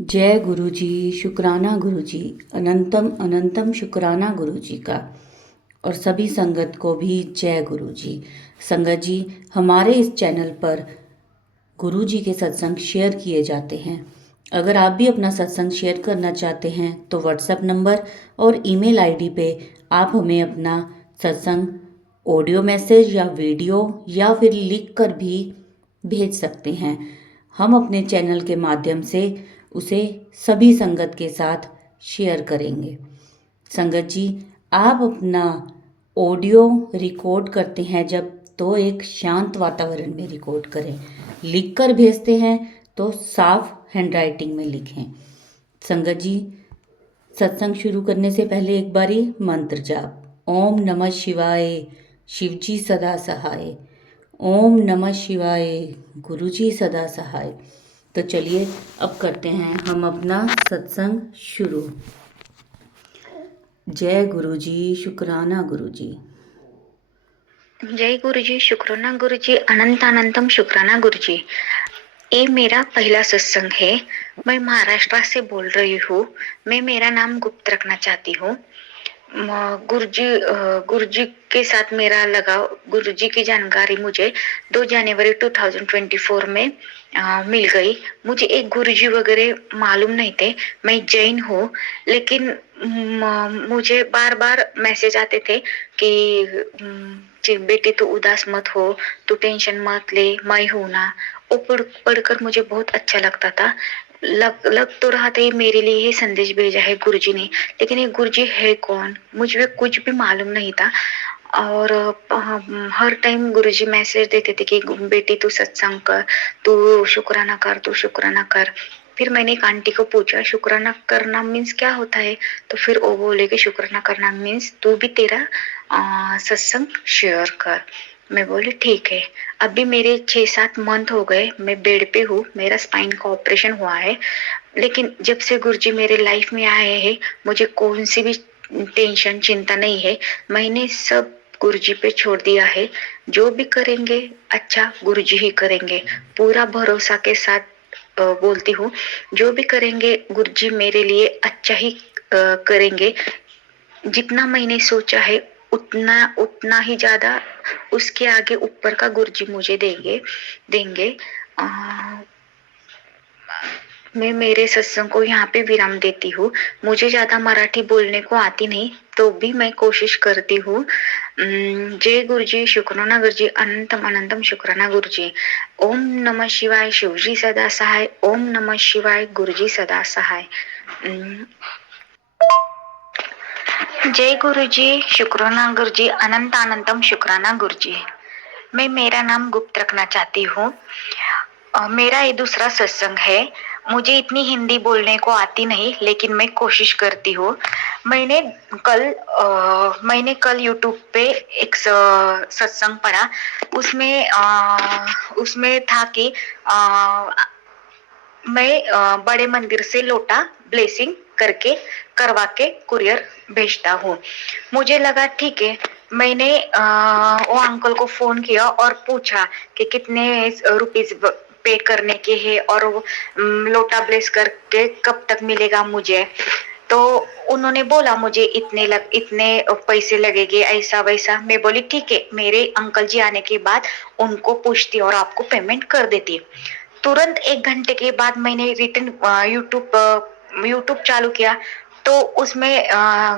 जय गुरु जी, शुक्राना गुरु जी, अनंतम अनंतम शुक्राना गुरु जी का। और सभी संगत को भी जय गुरु जी। संगत जी, हमारे इस चैनल पर गुरु जी के सत्संग शेयर किए जाते हैं। अगर आप भी अपना सत्संग शेयर करना चाहते हैं तो व्हाट्सएप नंबर और ईमेल आईडी पे आप हमें अपना सत्संग ऑडियो मैसेज या वीडियो या फिर लिख कर भी भेज सकते हैं। हम अपने चैनल के माध्यम से उसे सभी संगत के साथ शेयर करेंगे। संगत जी, आप अपना ऑडियो रिकॉर्ड करते हैं जब तो एक शांत वातावरण में रिकॉर्ड करें। लिख कर भेजते हैं तो साफ हैंडराइटिंग में लिखें। संगत जी, सत्संग शुरू करने से पहले एक बारी मंत्र जाप। ओम नमः शिवाय, शिवजी सदा सहाय। ओम नमः शिवाय, गुरुजी सदा सहाय। तो चलिए अब करते हैं हम अपना सत्संग शुरू। जय गुरु जी, शुक्राना गुरु जी। जय गुरु जी, शुक्राना गुरु जी, अनंत अनंतम शुक्राना गुरु जी। ये मेरा पहला सत्संग है। मैं महाराष्ट्र से बोल रही हूँ। मैं मेरा नाम गुप्त रखना चाहती हूँ। गुरु जी के साथ मेरा लगाव, गुरु जी की जानकारी मुझे 2 जनवरी 2024 में मिल गई। मुझे एक गुरु जी वगैरह मालूम नहीं थे। मैं जैन हूँ, लेकिन मुझे बार बार मैसेज आते थे कि बेटी तू उदास मत हो, तू टेंशन मत ले, मैं हूं ना। वो पढ़कर मुझे बहुत अच्छा लगता था। लग तो रहा था ये मेरे लिए ही संदेश भेजा है गुरुजी ने, लेकिन ये गुरुजी है कौन, मुझे कुछ भी मालूम नहीं था। और हर टाइम गुरुजी मैसेज देते थे कि बेटी तू सत्संग कर, तू शुक्राना कर, तू शुक्राना कर। फिर मैंने एक आंटी को पूछा शुक्राना करना मीन्स क्या होता है, तो फिर वो बोले कि शुक्राना करना मीन्स तू भी तेरा सत्संग शेयर कर। मैं बोली ठीक है। अभी मेरे 6-7 मंथ हो गए, मैं बेड पे हूँ, मेरा स्पाइन का ऑपरेशन हुआ है। लेकिन जब से गुरुजी मेरे लाइफ में आए हैं, मुझे कौन सी भी टेंशन चिंता नहीं है। मैंने सब गुरुजी पे छोड़ दिया है। जो भी करेंगे अच्छा गुरुजी ही करेंगे, पूरा भरोसा के साथ बोलती हूँ। जो भी करेंगे गुरुजी मेरे लिए अच्छा ही करेंगे। जितना मैंने सोचा है उतना उतना ही ज्यादा, उसके आगे ऊपर का गुरुजी मुझे देंगे देंगे अ, मैं मेरे सत्संग को यहाँ पे विराम देती हूँ। मुझे ज्यादा मराठी बोलने को आती नहीं, तो भी मैं कोशिश करती हूँ। जय गुरुजी, शुक्राना गुरुजी, अनंतम अनंतम शुक्राना गुरुजी। ओम नमः शिवाय, शिवजी सदा सहाय। ओम नमः शिवाय, गुरुजी सदा सहाय। जय गुरुजी, शुक्राना गुरुजी, अनंत अनंतम शुक्राना गुरुजी। मैं मेरा नाम गुप्त रखना चाहती हूँ। मेरा ये दूसरा सत्संग है। मुझे इतनी हिंदी बोलने को आती नहीं, लेकिन मैं कोशिश करती हूँ। मैंने कल यूट्यूब पे एक सत्संग पढ़ा। उसमें था कि मैं बड़े मंदिर से लोटा ब्लेसिंग करवा के कुरियर भेजता हूँ। मुझे लगा ठीक है। मैंने वो अंकल को फोन किया और पूछा कि कितने रुपीस पे करने के हैं और वो लोटा ब्लेस करके कब तक मिलेगा मुझे। तो उन्होंने बोला मुझे इतने पैसे लगेंगे, ऐसा वैसा। मैं बोली ठीक है, मेरे अंकल जी आने के बाद उनको पूछती और आपको पेमेंट कर देती। तुरंत 1 घंटे के बाद मैंने रिटर्न यूट्यूब चालू किया, तो उसमें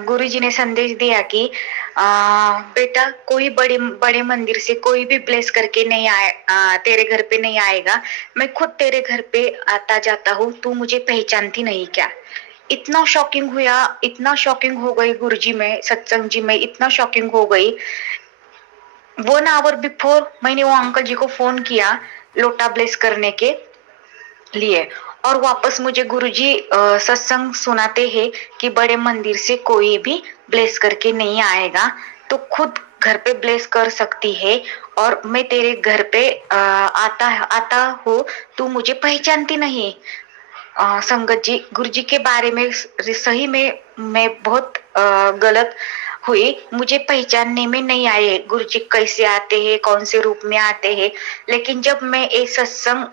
गुरुजी ने संदेश दिया कि बेटा कोई बड़े बड़े मंदिर से कोई भी ब्लेस करके नहीं तेरे घर पे नहीं आएगा। मैं खुद तेरे घर पे आता जाता हूँ, तू मुझे पहचानती नहीं क्या। इतना शॉकिंग हुआ, इतना शॉकिंग हो गई गुरुजी में, सत्संग जी में इतना शॉकिंग हो गई। 1 आवर बिफोर मैंने वो अंकल जी को फोन किया लोटा ब्लेस करने के लिए, और वापस मुझे गुरुजी सत्संग सुनाते हैं कि बड़े मंदिर से कोई भी ब्लेस करके नहीं आएगा, तो खुद घर पे ब्लेस कर सकती है। और मैं तेरे घर पे आता आता हूँ, तू मुझे पहचानती नहीं। संगत जी, गुरु जी के बारे में सही में मैं बहुत गलत हुई। मुझे पहचानने में नहीं आए गुरु जी कैसे आते हैं, कौन से रूप में आते हैं। लेकिन जब मैं ये सत्संग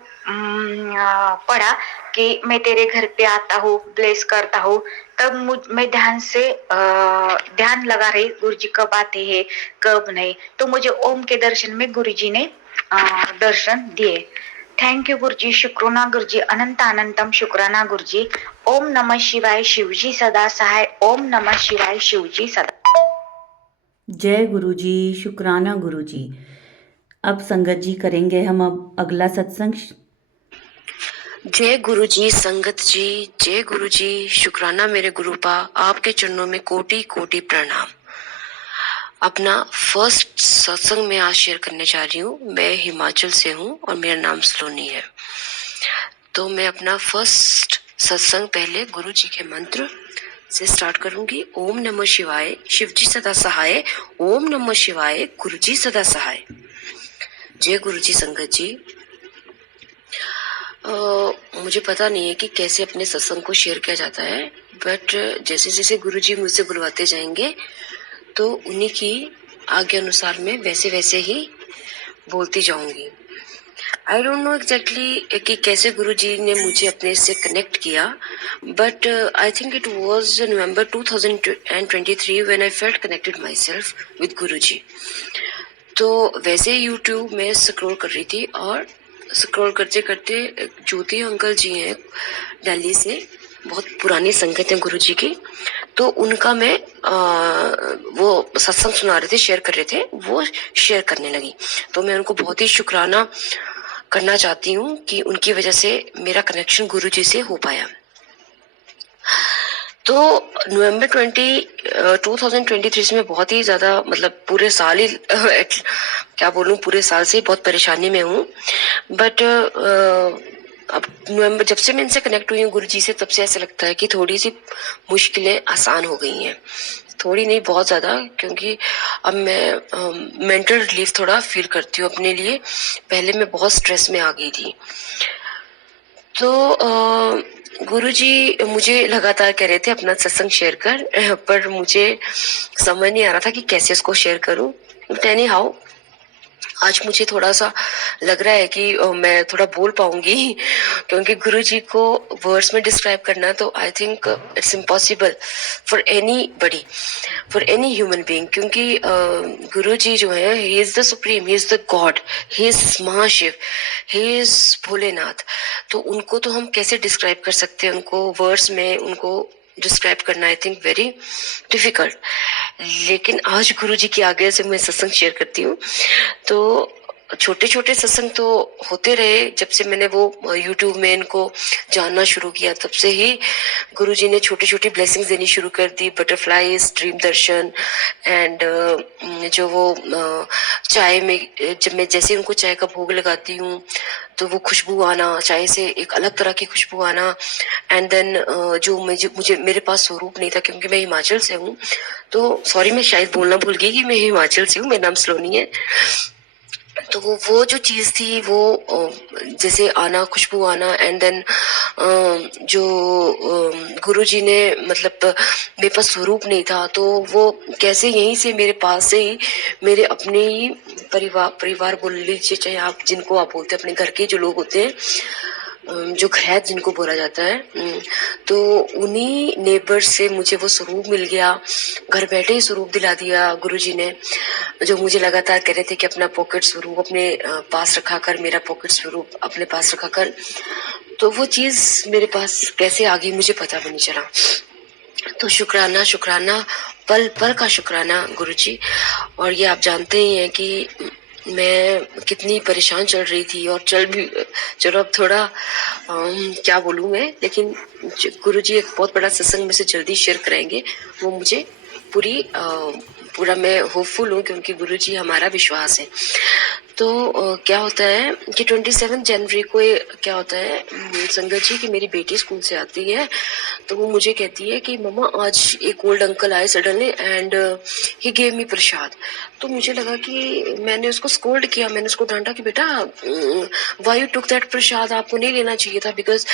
पढ़ा कि मैं तेरे घर पे आता हूँ, ब्लेस करता हूँ, तब मैं ध्यान लगा रही गुरुजी कब आते हैं कब नहीं। तो मुझे ओम के दर्शन में गुरुजी ने दर्शन दिए। थैंक यू गुरुजी, शुक्राना गुरुजी, अनंत अनंतम शुक्राना गुरुजी। ओम नमः शिवाय, शिवजी सदा सहाय। ओम नमः शिवाय, शिवजी सदा। जय गुरुजी, शुक्राना गुरुजी। अब संगत जी करेंगे हम अब अगला सत्संग। जय गुरु जी, संगत जी, जय गुरु जी, शुक्राना मेरे गुरुपा, आपके चरणों में कोटि कोटि प्रणाम। अपना फर्स्ट सत्संग में आज शेयर करने जा रही हूँ। मैं हिमाचल से हूँ और मेरा नाम सलोनी है। तो मैं अपना फर्स्ट सत्संग पहले गुरु जी के मंत्र से स्टार्ट करूंगी। ओम नमः शिवाय, शिवजी सदा सहाय। ओम नमः शिवाय, गुरु जी सदा सहाय। जय गुरु जी, संगत जी। मुझे पता नहीं है कि कैसे अपने सत्संग को शेयर किया जाता है, बट जैसे जैसे गुरुजी मुझसे बुलवाते जाएंगे तो उन्हीं की आज्ञा अनुसार मैं वैसे वैसे ही बोलती जाऊंगी। आई डोंट नो एग्जैक्टली कि कैसे गुरुजी ने मुझे अपने से कनेक्ट किया, but I think it was November 2023 when I felt connected myself with Guruji. तो वैसे यूट्यूब में स्क्रॉल कर रही थी और स्क्रॉल करते करते ज्योति अंकल जी हैं दिल्ली से, बहुत पुरानी संगत है गुरुजी की। तो उनका मैं वो सत्संग सुना रहे थे, शेयर कर रहे थे, वो शेयर करने लगी। तो मैं उनको बहुत ही शुक्राना करना चाहती हूँ कि उनकी वजह से मेरा कनेक्शन गुरुजी से हो पाया। तो नवंबर 2023 में बहुत ही ज्यादा, मतलब पूरे साल ही क्या बोलूं, पूरे साल से बहुत परेशानी में हूँ। बट अब नवंबर जब से मैं इनसे कनेक्ट हुई हूँ गुरुजी से, तब से ऐसा लगता है कि थोड़ी सी मुश्किलें आसान हो गई हैं। थोड़ी नहीं, बहुत ज्यादा, क्योंकि अब मैं मेंटल रिलीफ थोड़ा फील करती हूँ अपने लिए। पहले मैं बहुत स्ट्रेस में आ गई थी। तो गुरुजी मुझे लगातार कह रहे थे अपना सत्संग शेयर कर, पर मुझे समझ नहीं आ रहा था कि कैसे इसको शेयर करूं। एनी हाउ, आज मुझे थोड़ा सा लग रहा है कि मैं थोड़ा बोल पाऊंगी, क्योंकि गुरुजी को वर्ड्स में डिस्क्राइब करना तो I think it's impossible for any buddy, for any human being. क्योंकि गुरुजी जो है, he is the supreme, he is the God, he is Mahashiv, he is Bholenath. तो उनको तो हम कैसे डिस्क्राइब कर सकते हैं, उनको वर्ड्स में उनको डिस्क्राइब करना आई थिंक वेरी डिफिकल्ट। लेकिन आज गुरुजी की आज्ञा से मैं सत्संग शेयर करती हूँ। तो छोटे छोटे सत्संग तो होते रहे, जब से मैंने वो यूट्यूब में इनको जानना शुरू किया, तब से ही गुरुजी ने छोटी छोटी ब्लेसिंग्स देनी शुरू कर दी। बटरफ्लाईज, ड्रीम दर्शन, एंड जो वो चाय में, जब मैं जैसे उनको चाय का भोग लगाती हूँ तो वो खुशबू आना, चाय से एक अलग तरह की खुशबू आना। एंड देन जो मुझे मेरे पास स्वरूप नहीं था, क्योंकि मैं हिमाचल से हूँ। तो सॉरी, मैं शायद बोलना भूल गई कि मैं हिमाचल से हूँ, मेरा नाम सलोनी है। तो वो जो चीज थी, वो जैसे आना, खुशबू आना, एंड देन जो गुरुजी ने, मतलब मेरे पास स्वरूप नहीं था, तो वो कैसे यहीं से मेरे पास से ही मेरे अपने ही परिवार बोल लीजिए, चाहे आप जिनको आप बोलते हैं, अपने घर के जो लोग होते हैं, जो घरैत जिनको बोला जाता है, तो उन्हीं नेबर से मुझे वो स्वरूप मिल गया। घर बैठे ही स्वरूप दिला दिया गुरुजी ने, जो मुझे लगातार कह रहे थे कि अपना पॉकेट स्वरूप अपने पास रखा कर, मेरा पॉकेट स्वरूप अपने पास रखा कर। तो वो चीज मेरे पास कैसे आ गई मुझे पता भी नहीं चला। तो शुक्राना शुक्राना, पल पल का शुक्राना गुरुजी। और ये आप जानते ही हैं कि मैं कितनी परेशान चल रही थी, और चलो अब थोड़ा क्या बोलूं मैं, लेकिन गुरुजी एक बहुत बड़ा सत्संग में से जल्दी शेयर कराएंगे। वो मुझे पूरा मैं होपफुल हूँ, क्योंकि गुरुजी हमारा विश्वास है। तो क्या होता है कि 27 जनवरी को क्या होता है संगत जी, कि मेरी बेटी स्कूल से आती है, तो वो मुझे कहती है कि मम्मा आज एक ओल्ड अंकल आए suddenly and he gave me prasad. तो मुझे लगा कि मैंने उसको स्कोल्ड किया, मैंने उसको डांटा कि बेटा व्हाई यू टुक दैट प्रसाद, आपको नहीं लेना चाहिए था, बिकॉज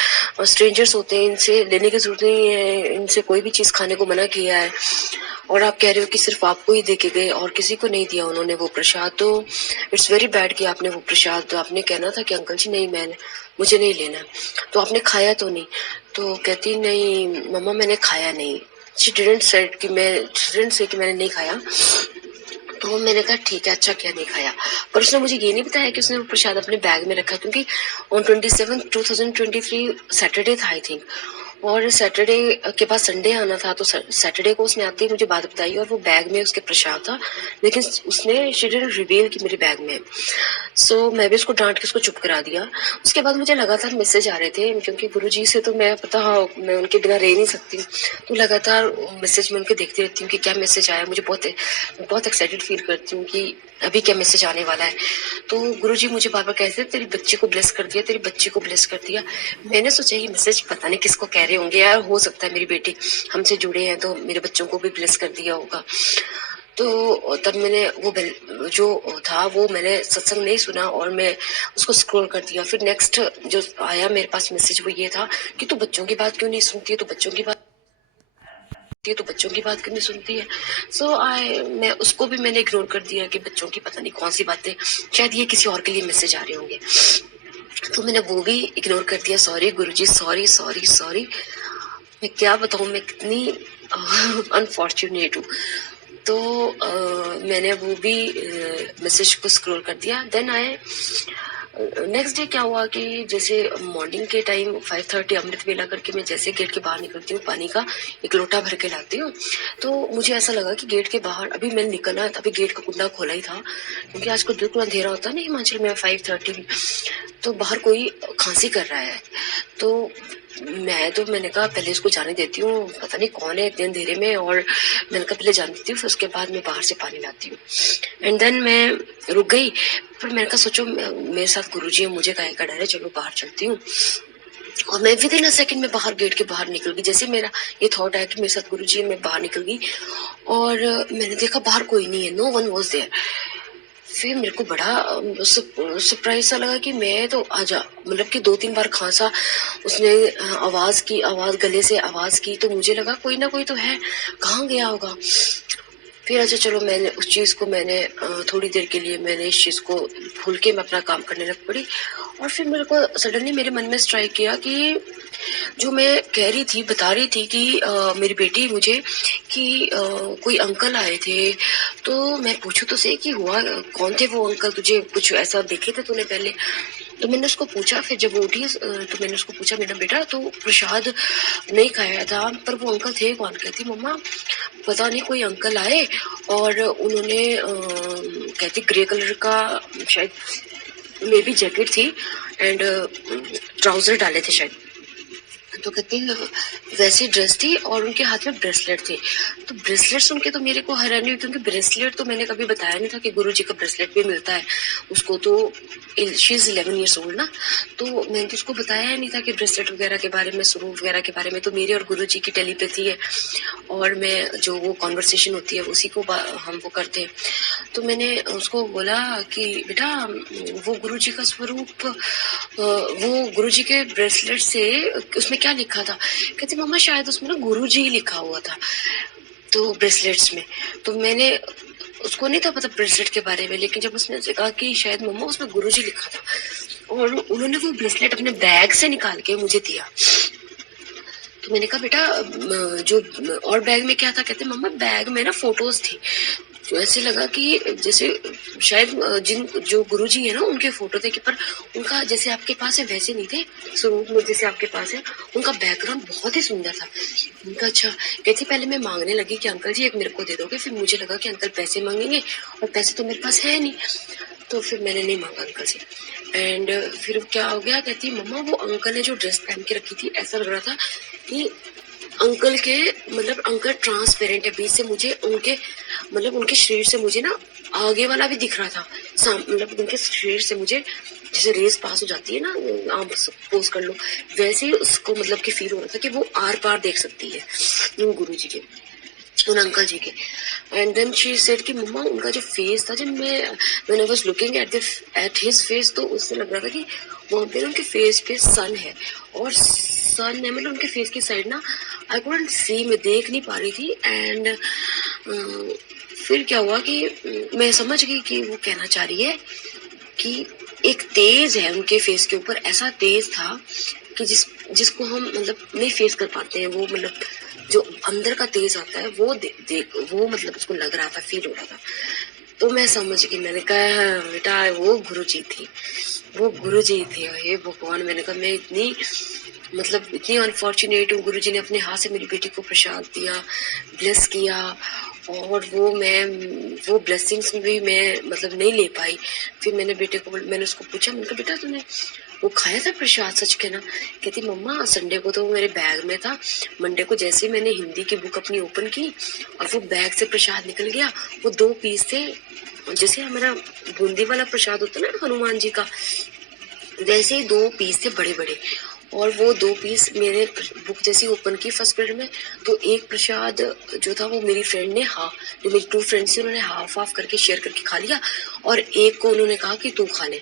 स्ट्रेंजर्स होते हैं, इनसे लेने की जरूरत नहीं है, इनसे कोई भी चीज खाने को मना किया है, और आप कह रहे हो कि सिर्फ आपको ही दे के गए और किसी को नहीं दिया उन्होंने वो प्रसाद। तो इट्स वेरी बैड कि आपने वो प्रसाद, तो आपने कहना था कि अंकल जी नहीं, मैंने मुझे नहीं लेना। तो आपने खाया तो नहीं? तो कहती नहीं मम्मा मैंने खाया नहीं। शी डिडंट से कि मैंने नहीं खाया। तो मैंने कहा ठीक है, अच्छा क्या नहीं खाया। पर उसने मुझे ये नहीं बताया कि उसने वो प्रसाद अपने बैग में रखा, क्योंकि ऑन 27 2023 सैटरडे था आई थिंक, और सैटरडे के बाद संडे आना था। तो सैटरडे को उसने आते ही मुझे बात बताई और वो बैग में उसके प्रसाद था, लेकिन उसने शी डिडंट रिवील कि मेरे बैग में है। सो मैं भी उसको डांट के उसको चुप करा दिया। उसके बाद मुझे लगातार मैसेज आ रहे थे, क्योंकि गुरुजी से तो मैं पता मैं उनके बिना रह नहीं सकती। तो लगातार मैसेज में उनके देखती रहती हूँ कि क्या मैसेज आया। मुझे बहुत बहुत एक्साइटेड फील करती हूँ कि अभी क्या मैसेज आने वाला है। तो गुरुजी मुझे बार बार कहते थे तेरी बच्ची को ब्लेस कर दिया, तेरी बच्ची को ब्लेस कर दिया। मैंने सोचा ये मैसेज पता नहीं किसको कह रहे होंगे यार, हो सकता है मेरी बेटी हमसे जुड़े हैं तो मेरे बच्चों को भी ब्लेस कर दिया होगा। तो तब मैंने वो जो था वो मैंने सत्संग नहीं सुना और मैं उसको स्क्रॉल कर दिया। फिर नेक्स्ट जो आया मेरे पास मैसेज वो ये था कि तू बच्चों की बात क्यों नहीं सुनती है, तो बच्चों की बात क्यों नहीं सुनती है। मैं उसको भी मैंने इग्नोर कर दिया कि बच्चों की पता नहीं कौन सी बातें, शायद ये किसी और के लिए मैसेज आ रहे होंगे। तो मैंने वो भी इग्नोर कर दिया। सॉरी गुरुजी, सॉरी सॉरी सॉरी। मैं क्या बताऊं मैं कितनी अनफॉर्चुनेट हूँ। तो मैंने वो भी मैसेज को स्क्रॉल कर दिया। देन आए नेक्स्ट डे क्या हुआ कि जैसे मॉर्निंग के टाइम 5:30 अमृत वेला करके मैं जैसे गेट के बाहर निकलती हूँ, पानी का एक लोटा भर के लाती हूँ। तो मुझे ऐसा लगा कि गेट के बाहर अभी मैंने निकलना, अभी गेट का कुंडा खोला ही था, क्योंकि आज को बिल्कुल अंधेरा होता है ना हिमाचल में 5:30। तो बाहर कोई खांसी कर रहा है। तो मैंने कहा पहले इसको जाने देती हूँ, पता नहीं कौन है इतने अंधेरे में, और मैंने कहा पहले जाने देती हूँ, फिर उसके बाद मैं बाहर से पानी लाती हूँ। एंड देन मैं रुक गई। फिर मैंने कहा सोचो मेरे साथ गुरुजी है, मुझे काहे का डर है, चलो बाहर चलती हूँ। और मैं विद इन अ सेकंड में बाहर गेट के बाहर निकल गई। जैसे मेरा ये थॉट आया कि मेरे साथ गुरुजी है, मैं बाहर निकल गई और मैंने देखा बाहर कोई नहीं है, नो वन वाज देयर। फिर मेरे को बड़ा सरप्राइज सा लगा कि मैं तो आजा, मतलब कि 2-3 बार खांसा उसने, आवाज गले से आवाज की, तो मुझे लगा कोई ना कोई तो है, कहाँ गया होगा। फिर अच्छा चलो मैंने उस चीज को थोड़ी देर के लिए मैंने इस चीज को भूल के मैं अपना काम करने लग पड़ी। और फिर मेरे को सडनली मेरे मन में स्ट्राइक किया कि जो मैं कह रही थी, बता रही थी कि मेरी बेटी मुझे कि कोई अंकल आए थे, तो मैं पूछूं तो सही कि हुआ कौन थे वो अंकल, तुझे कुछ ऐसा देखे थे तूने पहले। तो मैंने उसको पूछा, फिर जब वो उठी तो मैंने उसको पूछा मेरा बेटा तो प्रसाद नहीं खाया था, पर वो अंकल थे कौन। कहती मम्मा पता नहीं कोई अंकल आए और उन्होंने कहती ग्रे कलर का शायद मे बी जैकेट थी एंड ट्राउजर डाले थे शायद। तो कहती वैसी ड्रेस थी और उनके हाथ में ब्रेसलेट थे। तो ब्रेसलेट सुन के तो मेरे को हैरानी हुई, क्योंकि ब्रेसलेट तो मैंने कभी बताया नहीं था कि गुरुजी का ब्रेसलेट भी मिलता है उसको। तो शी इज 11 years old ना, तो मैंने तो उसको बताया ही नहीं था कि ब्रेसलेट वगैरह के बारे में, स्वरूप वगैरह के बारे में। तो मेरे और गुरुजी की टेलीपैथी है और मैं जो वो कॉन्वर्सेशन होती है उसी को हम वो करते हैं। तो मैंने उसको बोला कि बेटा वो गुरुजी का स्वरूप, वो गुरुजी के ब्रेसलेट से उसमें क्या लिखा था। कहती मम्मा शायद उसमें ना गुरुजी ही लिखा हुआ था तो ब्रेसलेट्स में। तो मैंने उसको नहीं था पता ब्रेसलेट के बारे में, लेकिन जब उसने कहा कि शायद मम्मा उसमें गुरुजी लिखा था और उन्होंने वो ब्रेसलेट अपने बैग से निकाल के मुझे दिया। तो मैंने कहा बेटा जो और बैग में क्या था। कहते मम्मा बैग में ना फोटोज थी। तो ऐसे लगा कि जैसे शायद जिन जो गुरुजी है ना उनके फोटो थे, कि पर उनका जैसे आपके पास है वैसे नहीं थे स्वरूप में जैसे आपके पास है। उनका बैकग्राउंड बहुत ही सुंदर था। उनका अच्छा कहती पहले मैं मांगने लगी कि अंकल जी एक मेरे को दे दोगे, फिर मुझे लगा कि अंकल पैसे मांगेंगे और पैसे तो मेरे पास है नहीं, तो फिर मैंने नहीं मांगा अंकल से। एंड फिर क्या हो गया, कहती मम्मा वो अंकल ने जो ड्रेस पहन के रखी थी ऐसा लग रहा था कि अंकल के मतलब अंकल ट्रांसपेरेंट है बीच से, मुझे उनके मतलब उनके शरीर से मुझे ना आगे वाला भी दिख रहा था। मतलब उनके शरीर से मुझे जैसे रेस पास हो जाती है ना, आप सपोज कर लो वैसे ही उसको मतलब कि फील हो रहा था कि वो आर पार देख सकती है उन गुरुजी के, उन अंकल जी के। एंड देन शी सेड कि मम्मा उनका जो फेस था, जब मैं was looking at his face, तो उससे लग रहा था कि वहाँ पे उनके फेस पे सन है और सन है, मतलब उनके फेस की साइड ना आई कुडंट सी, मैं देख नहीं पा रही थी। एंड फिर क्या हुआ कि मैं समझ गई कि वो कहना चाह रही है कि एक तेज है उनके फेस के ऊपर, ऐसा तेज था कि जिसको हम मतलब नहीं फेस कर पाते हैं। वो मतलब जो अंदर का तेज आता है वो देख वो मतलब उसको लग रहा था, फील हो रहा था। तो मैं समझ गई, मैंने कहा बेटा वो गुरुजी थी, वो गुरुजी थे। हे भगवान, मैंने कहा मैं इतनी अनफॉर्चुनेट हूँ। गुरुजी ने अपने हाथ से मेरी बेटी को प्रसाद दिया, ब्लेस किया, और वो ब्लेसिंग्स भी मैं मतलब नहीं ले पाई। फिर मैंने उसको पूछा, मैंने कहा बेटा तूने वो खाया था प्रसाद, सच कहना। कहती मम्मा संडे को तो वो मेरे बैग में था, मंडे को जैसे ही मैंने हिंदी की बुक अपनी ओपन की और वो बैग से प्रसाद निकल गया। वो 2 पीस थे, जैसे हमारा बूंदी वाला प्रसाद होता है ना हनुमान जी का, वैसे ही 2 पीस थे बड़े बड़े। और वो 2 पीस मैंने बुक जैसी ओपन की फर्स्ट पीरियड में, तो एक प्रसाद जो था वो मेरी फ्रेंड ने जो मेरी 2 फ्रेंड्स थी उन्होंने हाफ करके शेयर करके खा लिया, और एक को उन्होंने कहा कि तू खा ले,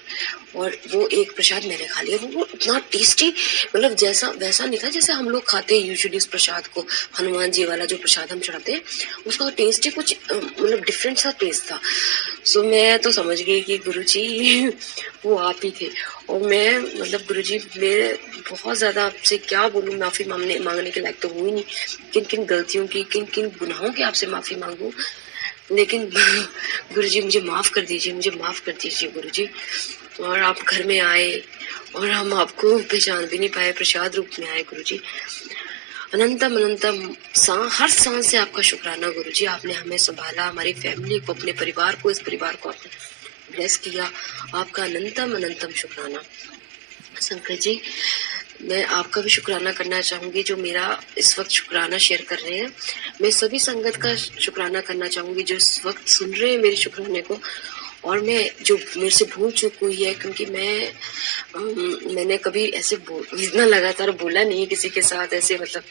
और वो एक प्रसाद मैंने खा लिया। वो इतना टेस्टी, मतलब जैसा वैसा नहीं था जैसे हम लोग खाते हैं यूजुअली उस प्रसाद को। हनुमान जी वाला जो प्रसाद हम चढ़ाते हैं उसका टेस्ट ही कुछ मतलब डिफरेंट सा टेस्ट था। सो मैं तो समझ गई कि गुरुजी वो आप ही थे। और मैं मतलब गुरुजी, मैं बहुत ज़्यादा आपसे क्या बोलूँ, माफ़ी मांगने के लायक तो हुई नहीं। किन किन गलतियों की, किन किन गुनाहों की आपसे माफ़ी मांगूं, लेकिन गुरुजी मुझे माफ़ कर दीजिए, मुझे माफ़ कर दीजिए गुरुजी। और आप घर में आए और हम आपको पहचान भी नहीं पाए, प्रसाद रूप में आए गुरुजी। अनंतम अनंतम हर सांस से आपका शुक्राना गुरुजी। आपने हमें संभाला, हमारी फैमिली को, अपने परिवार को, इस परिवार को आपने ब्लेस किया। आपका अनंतम अनंतम शुक्राना। शंकर जी, मैं आपका भी शुक्राना करना चाहूंगी जो मेरा इस वक्त शुक्राना शेयर कर रहे हैं। मैं सभी संगत का शुक्राना करना चाहूंगी जो इस वक्त सुन रहे हैं मेरे शुक्राने को। और मैं जो मेरे से भूल चूक हुई है, क्योंकि मैंने कभी ऐसे इतना लगातार बोला नहीं है किसी के साथ, ऐसे मतलब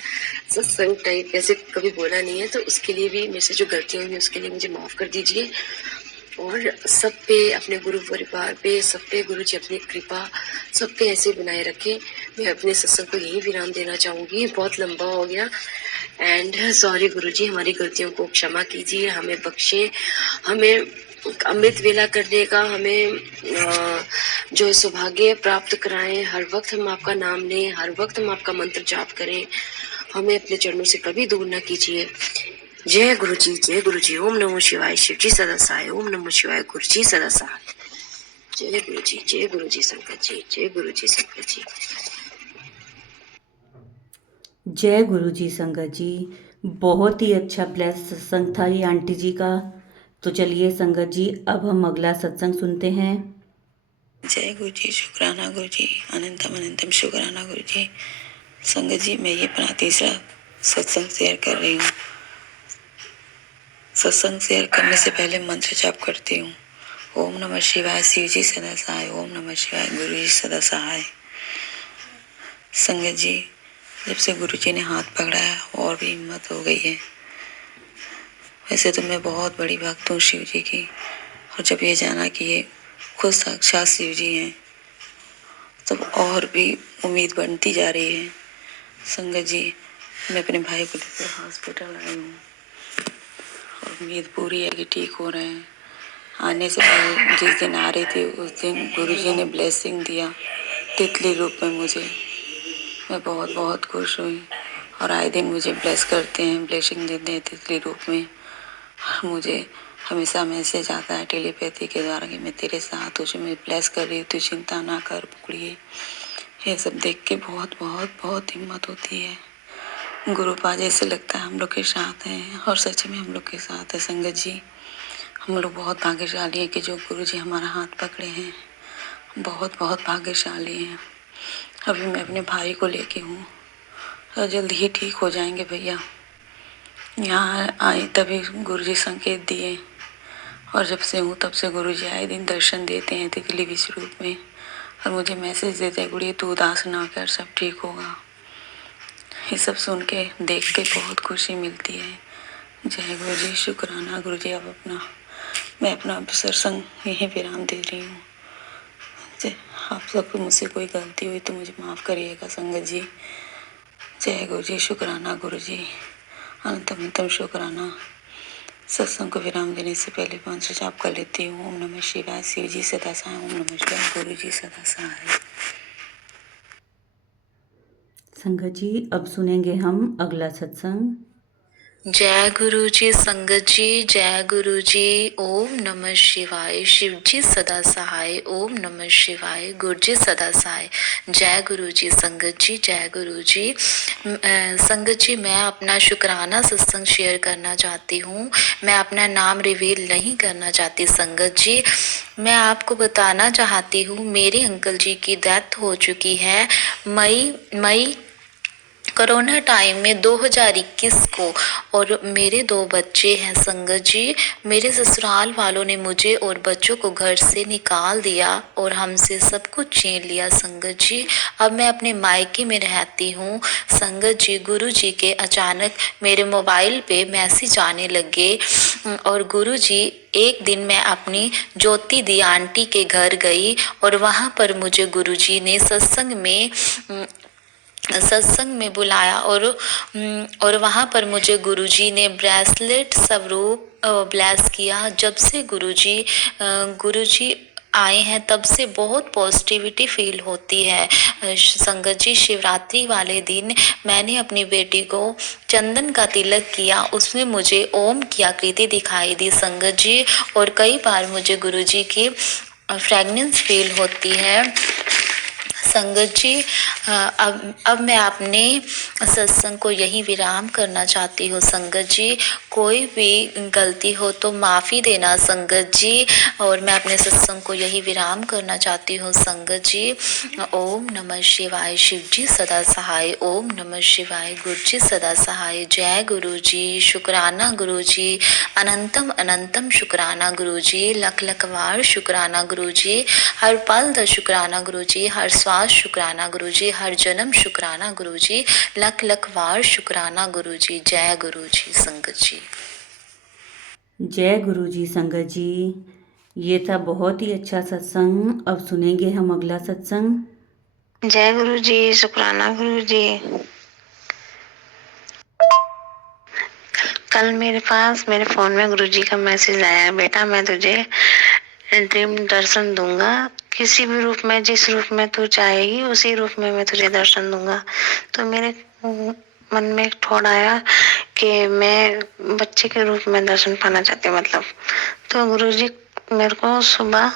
सत्संग टाइप ऐसे कभी बोला नहीं है, तो उसके लिए भी मेरे से जो गलतियां हुई उसके लिए मुझे माफ कर दीजिए। और सब पे, अपने गुरु परिवार पे, सब पे गुरु जी अपनी कृपा सब पे ऐसे बनाए रखें। मैं अपने सत्संग को यही विराम देना चाहूंगी, बहुत लंबा हो गया। एंड सॉरी गुरु जी, हमारी गलतियों को क्षमा कीजिए, हमें बख्शे, हमें अमृत वेला करने का हमें जो सौभाग्य प्राप्त कराएं। हर वक्त हम आपका नाम लें, हर वक्त हम आपका मंत्र जाप करें, हमें अपने चरणों से कभी दूर ना कीजिए। जय गुरु जी, जय गुरु जी। ओम नमो शिवाय, शिव जी सदा सहाय। ओम नमो शिवाय, गुरु जी सदा सहाय। जय गुरु जी, जय गुरु जी शंकर जी, जय गुरु जी शंकर जी। जय गुरु जी संगत जी। बहुत ही अच्छा ब्लेस सत्संग था ये आंटी जी का। तो चलिए संगत जी, अब हम अगला सत्संग सुनते हैं। जय गुरु जी, शुक्राना गुरु जी, अनंतम अनंतम शुक्राना गुरु जी। संगत जी, मैं ये अपना तीसरा सत्संग शेयर कर रही हूँ। सत्संग शेयर करने से पहले मंत्र जाप करती हूँ। ओम नमः शिवाय, शिव जी सदा सहाय। ओम नमः शिवाय, गुरु जी सदा सहाय। संगत जी, जब से गुरु जी ने हाथ पकड़ा है और भी हिम्मत हो गई है। वैसे तो मैं बहुत बड़ी भक्त हूँ शिव जी की, और जब ये जाना कि ये खुद साक्षात शिव जी हैं तब और भी उम्मीद बढ़ती जा रही है। संगत जी, मैं अपने भाई को लेकर हॉस्पिटल आई हूँ और उम्मीद पूरी है कि ठीक हो रहे हैं। आने से पहले जिस दिन आ रही थी उस दिन गुरुजी ने ब्लेसिंग दिया तितली रूप में मुझे। मैं बहुत बहुत खुश हुई, और आए दिन मुझे ब्लेस करते हैं, ब्लेसिंग देते हैं तितली रूप में। मुझे हमेशा मैसेज आता है टेलीपैथी के द्वारा कि मैं तेरे साथ तुझे मैं ब्लेस कर रही हूँ, तू चिंता ना कर पुकड़िए। ये सब देख के बहुत बहुत बहुत हिम्मत होती है। गुरुपा जैसे लगता है हम लोग के साथ हैं, और सच में हम लोग के साथ है। संगत जी, हम लोग बहुत भाग्यशाली हैं कि जो गुरु जी हमारा हाथ पकड़े हैं, बहुत बहुत भाग्यशाली हैं। अभी मैं अपने भाई को लेके हूँ और जल्दी ही ठीक हो जाएंगे भैया। यहाँ आई तभी गुरु जी संकेत दिए, और जब से हूँ तब से गुरु जी आए दिन दर्शन देते हैं तितली विष रूप में, और मुझे मैसेज देते हैं गुड़िया तू उदास ना कर, सब ठीक होगा। ये सब सुन के देख के बहुत खुशी मिलती है। जय गुरु जी, शुक्राना गुरु जी। अब मैं अपना सत्संग यहीं विराम दे रही हूँ। आप सबको मुझसे कोई गलती हुई तो मुझे माफ़ करिएगा संगत जी। जय गुरु जी, शुक्राना गुरु जी, अनंतम अनंतम शुक्राना। सत्संग को विराम देने से पहले मंत्र जाप कर लेती हूँ। ओम नमः शिवाय, शिव जी सदा सहाय। ओम नमः शिवाय, गुरु जी सदा सहाय। संगत जी अब सुनेंगे हम अगला सत्संग। जय गुरु जी संगत जी, जय गुरु जी। ओम नमः शिवाय, शिव जी सदा सहाय। ओम नमः शिवाय, गुरु जी सदा सहाय। जय गुरु जी संगत जी, जय गुरु जी। संगत जी मैं अपना शुक्राना सत्संग शेयर करना चाहती हूँ। मैं अपना नाम रिवील नहीं करना चाहती संगत जी। मैं आपको बताना चाहती हूँ मेरे अंकल जी की डेथ हो चुकी है मई कोरोना टाइम में 2021 को। और मेरे 2 बच्चे हैं संगत जी। मेरे ससुराल वालों ने मुझे और बच्चों को घर से निकाल दिया और हमसे सब कुछ छीन लिया संगत जी। अब मैं अपने मायके में रहती हूँ संगत जी। गुरु जी के अचानक मेरे मोबाइल पे मैसेज आने लगे और गुरु जी एक दिन मैं अपनी ज्योति दी आंटी के घर गई और वहाँ पर मुझे गुरु जी ने सत्संग में बुलाया और वहाँ पर मुझे गुरुजी ने ब्रेसलेट स्वरूप ब्लेस किया। जब से गुरुजी आए हैं तब से बहुत पॉजिटिविटी फील होती है संगत जी। शिवरात्रि वाले दिन मैंने अपनी बेटी को चंदन का तिलक किया, उसमें मुझे ओम की आकृति दिखाई दी संगत जी। और कई बार मुझे गुरुजी की फ्रेगनेंस फील होती है संगत जी। अब मैं अपने सत्संग को यहीं विराम करना चाहती हूँ संगत जी। कोई भी गलती हो तो माफ़ी देना संगत जी। और मैं अपने सत्संग को यहीं विराम करना चाहती हूँ संगत जी। ओम नमः शिवाय, शिव जी सदा सहाय। ओम नमः शिवाय, गुरु जी सदा सहाय। जय गुरु जी, शुक्राना गुरु जी, अनंतम अनंतम शुक्राना गुरु जी, लख लख बार शुक्राना गुरु जी, हर पल द शुक्राना गुरु जी, हर श्वास शुक्राना गुरु जी, हर जन्म शुक्राना गुरु जी, लख लख बार शुक्राना गुरु जी। जय गुरु जी संगत जी। जय गुरु जी संगत जी। ये था बहुत ही अच्छा सत्संग। अब सुनेंगे हम अगला सत्संग। जय गुरु जी, शुक्राना गुरु जी। कल मेरे पास मेरे फोन में गुरु जी का मैसेज आया, बेटा मैं तुझे ड्रीम दर्शन दूंगा, किसी भी रूप में, जिस रूप में तू चाहेगी उसी रूप में मैं तुझे दर्शन दूंगा। तो मेरे मन में एक थॉट आया कि मैं बच्चे के रूप में दर्शन पाना चाहती हूँ मतलब। तो गुरु जी मेरे को सुबह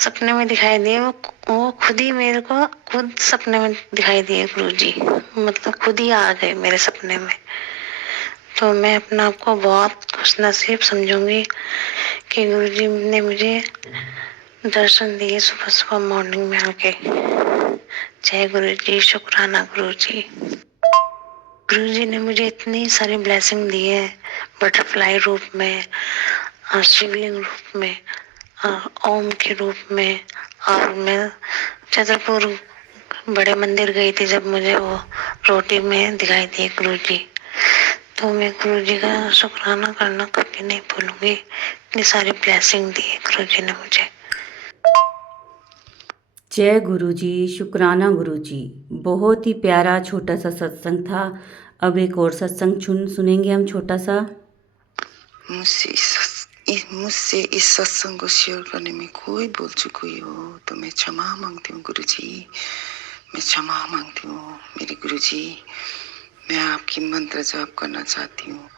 सपने में दिखाई दिए, वो खुद ही मेरे को खुद सपने में दिखाई दिए गुरु जी, मतलब खुद ही आ गए मेरे सपने में। तो मैं अपना आप को बहुत खुशनसीब समझूंगी कि गुरु जी ने मुझे दर्शन दिए सुबह सुबह मॉर्निंग में आके। जय गुरु जी, शुक्राना गुरु जी। गुरु जी ने मुझे इतनी सारी ब्लेसिंग दी है, बटरफ्लाई रूप में, शिवलिंग रूप में, ओम के रूप में। और मैं छतरपुर बड़े मंदिर गई थी जब मुझे वो रोटी में दिखाई दिए गुरु जी। तो मैं गुरु जी का शुक्राना करना कभी नहीं भूलूंगी। इतनी सारी ब्लेसिंग दी है गुरु जी ने मुझे। जय गुरु जी, शुक्राना गुरु जी। बहुत ही प्यारा छोटा सा सत्संग था। अब एक और सत्संग सुनेंगे हम छोटा सा। मुझसे इस सत्संग को शेयर करने में कोई भूल चूक हुई हो तो मैं क्षमा मांगती हूँ गुरु जी, मैं क्षमा मांगती हूँ मेरे गुरु जी। मैं आपकी मंत्र जाप करना चाहती हूँ।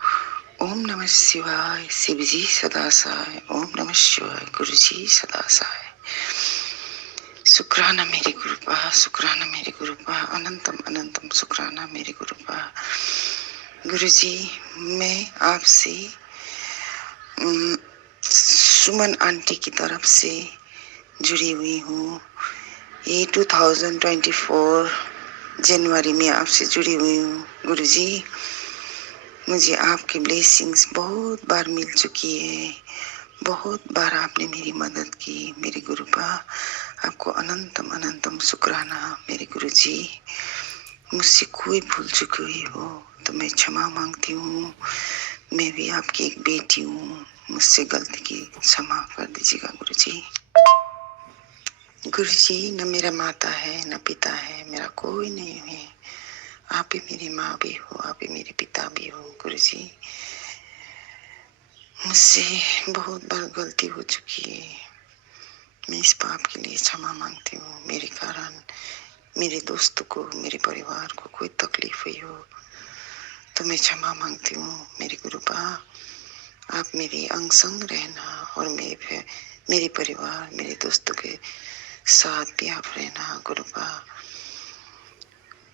ओम नमः शिवाय, शिव जी सदा सहाय। ओम नमः शिवाय, गुरु जी सदा सहाय। शुक्राना मेरे गुरुपा, शुक्राना मेरे गुरुपा, अनंतम अनंतम शुक्राना मेरे गुरुपा। गुरु जी मैं आपसे सुमन आंटी की तरफ से जुड़ी हुई हूँ। ये 2024 जनवरी में आपसे जुड़ी हुई हूँ गुरु जी। मुझे आपकी ब्लेसिंग्स बहुत बार मिल चुकी है, बहुत बार आपने मेरी मदद की मेरे गुरुपा। आपको अनंतम अनंतम शुक्राना मेरे गुरु जी। मुझसे कोई भूल चुकी हुई हो तो मैं क्षमा मांगती हूँ। मैं भी आपकी एक बेटी हूँ, मुझसे गलती की क्षमा कर दीजिएगा गुरु जी। गुरु जी न मेरा माता है न पिता है, मेरा कोई नहीं है। आप ही मेरी माँ भी हो, आप ही मेरे पिता भी हो गुरु जी। मुझसे बहुत बार गलती हो चुकी है। मैं इस पाप के लिए क्षमा मांगती हूँ। मेरे कारण मेरे दोस्तों को, मेरे परिवार को कोई तकलीफ हुई हो तो मैं क्षमा मांगती हूँ। मेरे गुरुपा, आप मेरे अंग संग रहना और मेरे परिवार, मेरे दोस्तों के साथ भी आप रहना। गुरुपा,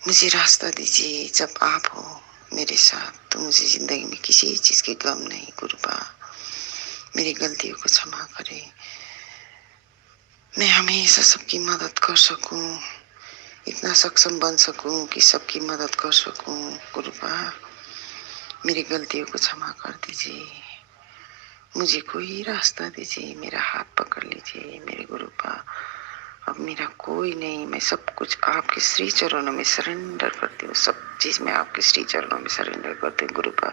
मुझे रास्ता दीजिए। जब आप हो मेरे साथ तो मुझे जिंदगी में किसी चीज की गम नहीं। गुरुपा, मेरी गलतियों को क्षमा करें। मैं हमेशा सबकी मदद कर सकूं, इतना सक्षम बन सकूं कि सबकी मदद कर सकूं। गुरुपा, मेरी गलतियों को क्षमा कर दीजिए। मुझे कोई रास्ता दीजिए, मेरा हाथ पकड़ लीजिए। मेरे गुरुपा, अब मेरा कोई नहीं, मैं सब कुछ आपके श्री चरणों में सरेंडर करती हूँ। सब चीज मैं आपके श्री चरणों में सरेंडर करती हूँ। गुरुपा,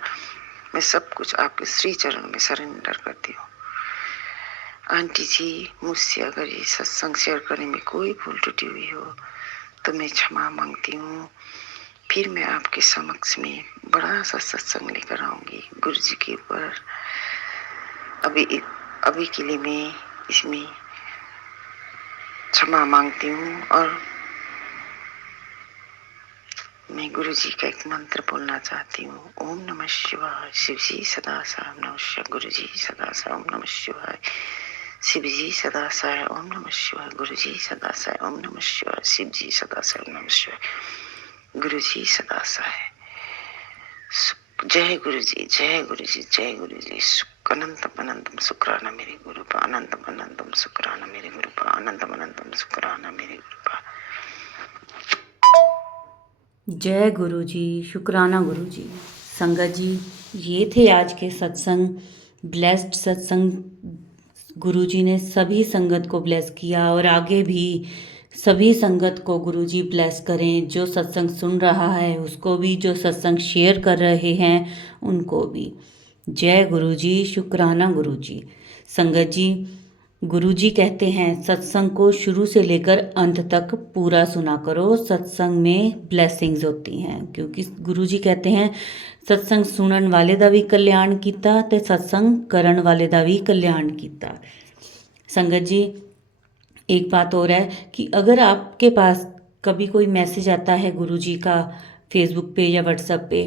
मैं सब कुछ आपके श्री चरणों में सरेंडर करती हूँ। आंटी जी, मुझसे अगर ये सत्संग शेयर करने में कोई भूल त्रुटि हुई हो तो मैं क्षमा मांगती हूँ। फिर मैं आपके समक्ष में बड़ा सा सत्संग लेकर आऊंगी गुरु जी के ऊपर। अभी के लिए मैं इसमें क्षमा मांगती हूँ और मैं गुरु जी का एक मंत्र बोलना चाहती हूँ। ओम नमः शिवाय। शिव जी सदा साय नमः शिवाय। गुरु जी सदा साय ओम नमः शिवाय। शिव जी सदा साय ओम नमः शिवाय। गुरु जी सदा साय ओम नमः शिवाय। शिव जी सदा साय ओम नमः शिवाय। गुरु जी सदा साय। जय गुरु जी, जय गुरु जी, जय गुरु जी। अनंतम अनंतम शुक्राना मेरे गुरुपा। अनंतम अनंतम शुक्राना मेरे गुरुपा। अनंतम अनंतम शुक्राना मेरे गुरुपा। जय गुरु जी, शुक्राना गुरु जी। संगत जी, ये थे आज के सत्संग, ब्लेस्ड सत्संग। गुरु जी ने सभी संगत को ब्लेस किया और आगे भी सभी संगत को गुरु जी ब्लेस करें। जो सत्संग सुन रहा है उसको भी, जो सत्संग शेयर कर रहे हैं उनको भी। जय गुरु जी, शुक्राना गुरु जी। संगत जी, गुरु जी कहते हैं सत्संग को शुरू से लेकर अंत तक पूरा सुना करो। सत्संग में ब्लेसिंग्स होती हैं, क्योंकि गुरु जी कहते हैं सत्संग सुनन वाले दा भी कल्याण कीता ते सत्संग करन वाले दा भी कल्याण कीता। संगत जी, एक बात और है कि अगर आपके पास कभी कोई मैसेज आता है गुरु जी का फेसबुक पे या व्हाट्सएप पे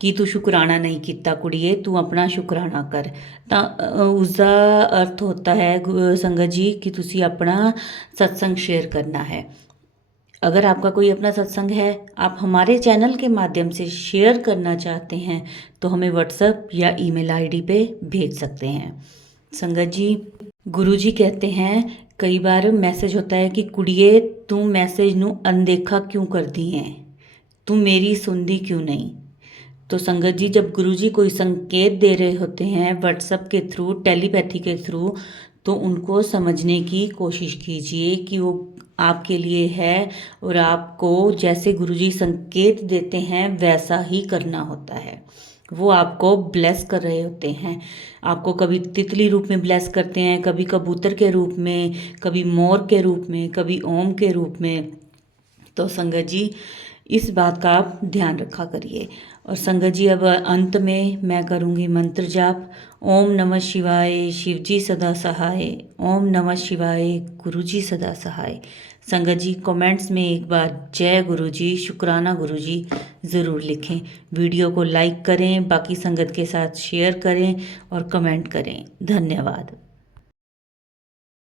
कि तू शुकराना नहीं किता कुड़िए, तू अपना शुकराना कर, ਤਾਂ उसका अर्थ होता है संगत जी कि ਤੁਸੀਂ अपना सत्संग शेयर करना है। अगर आपका कोई अपना सत्संग है, आप हमारे चैनल के माध्यम से शेयर करना चाहते हैं तो हमें व्हाट्सएप या ईमेल आईडी पे भेज सकते हैं। संगत जी, गुरु जी कहते हैं कई बार मैसेज होता है कि कुड़िए तू मैसेज नू अनदेखा क्यों करती है, तू मेरी सुनती क्यों नहीं। तो संगत जी, जब गुरु जी कोई संकेत दे रहे होते हैं व्हाट्सएप के थ्रू, टेलीपैथी के थ्रू, तो उनको समझने की कोशिश कीजिए कि वो आपके लिए है और आपको जैसे गुरु जी संकेत देते हैं वैसा ही करना होता है। वो आपको ब्लेस कर रहे होते हैं। आपको कभी तितली रूप में ब्लेस करते हैं, कभी कबूतर के रूप में, कभी मोर के रूप में, कभी ओम के रूप में। तो संगत जी, इस बात का आप ध्यान रखा करिए। और संगत जी, अब अंत में मैं करूँगी मंत्र जाप। ओम नमः शिवाय, शिव जी सदा सहाय। ओम नमः शिवाय, गुरु जी सदा सहाय। संगत जी, कमेंट्स में एक बार जय गुरु जी, शुक्राना गुरु जी ज़रूर लिखें। वीडियो को लाइक करें, बाकी संगत के साथ शेयर करें और कमेंट करें। धन्यवाद।